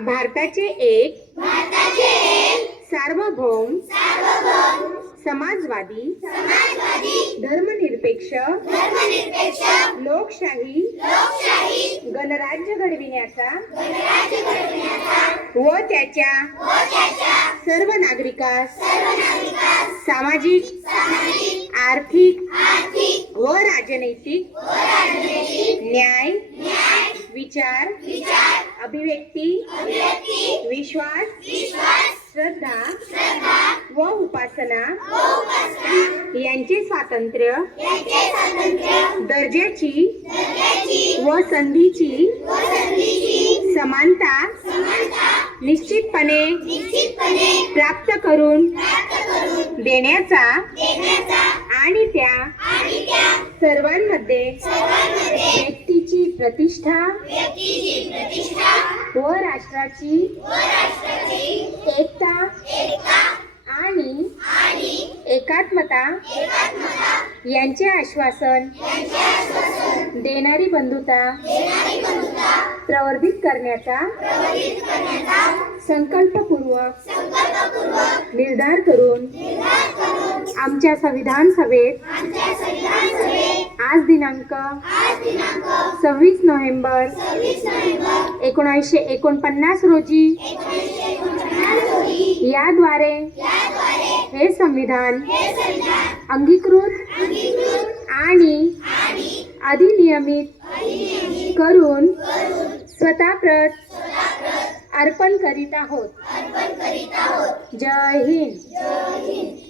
भारताचे एक सार्वभौम समाजवादी धर्मनिरपेक्ष लोकशाही गणराज्य घडविण्याचा व त्याच्या सर्व नागरिकास सामाजिक आर्थिक व राजनैतिक न्याय विचार अभिव्यक्ती विश्वास श्रद्धा व उपासना यांचे स्वातंत्र्य दर्जाची व संधीची समानता निश्चितपणे प्राप्त करून देण्याचा आणि त्या सर्वांमध्ये व्यक्तीची प्रतिष्ठा व राष्ट्राची एकता आणि एकात्मता यांचे आश्वासन देणारी बंधुता प्रवर्धित करण्याचा संकल्पपूर्वक निर्धार करून आमच्या संविधान सभेत आज दिनांक 26 नोव्हेंबर 1949 रोजी याद्वारे हे संविधान अंगीकृत आणि अधिनियमित करून स्वतः प्रत अर्पण करीत आहोत. जय हिंद.